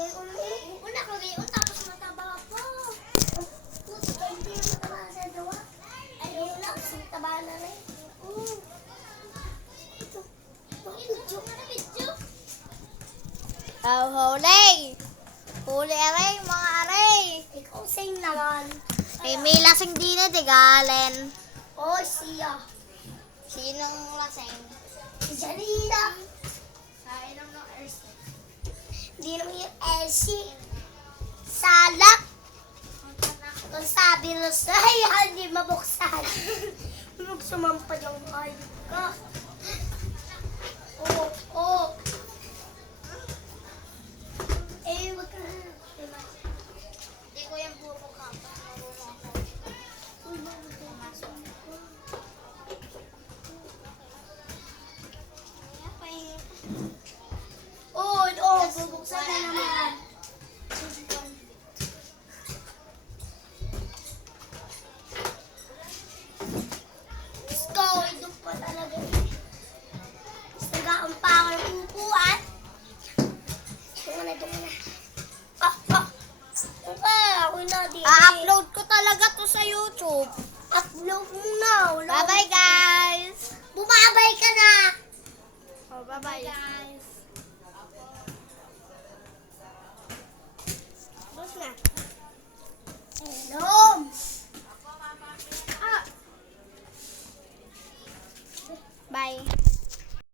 Una ko gayon, tapos mataba pa. Puti ka, hindi yung mataba sa dawa. Ayun lang, taba na rin. Ito. Video. Huli! Huli aray, mga aray! Ikaw sing naman. Ay, may lasing din na tigalen. Oh, siya. Sinong lasing? Si Janina. Kainom ng Ersi. Hindi naman yung Elsie. Salak. Kung sabi na sa'yo, hindi mabuksan. Magsumampad yung hayop ka. Oo. Eh, wag ka na. Hindi ko yung bubukang. Marunong ako. Uy, bakit ka pumasok ko? Oo, bubuksan na naman. Let's go, ito pa talaga. Nagaan pa ako ng upuan. Ito na. Ako na din. A-upload ko talaga to sa YouTube. Upload mo na. Bye-bye, guys! Bumabay ka na. Oh, bye-bye, guys!